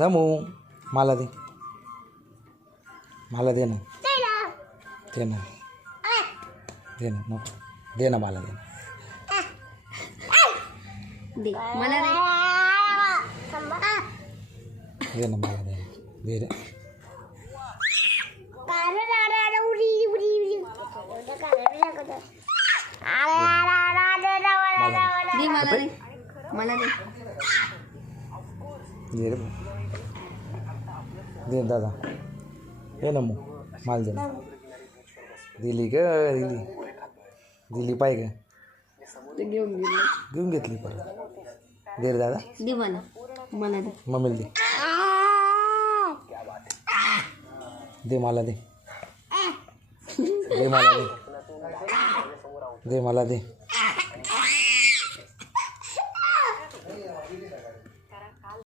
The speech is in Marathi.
नमू मला दे, मला दे ना, दे ना, दे ना, नको दे ना, मला दे ना, मला दे ना, मला दे, दे रे. मला दे रे, दे दादा, दे ना मग मला दे ना. दिली ग, दिली पाहिजे का, घेऊन घेतली परत. दे रे दादा, दे मला, मला दे, मम्मीला दे, दे मला दे, दे मला दे, दे मला दे.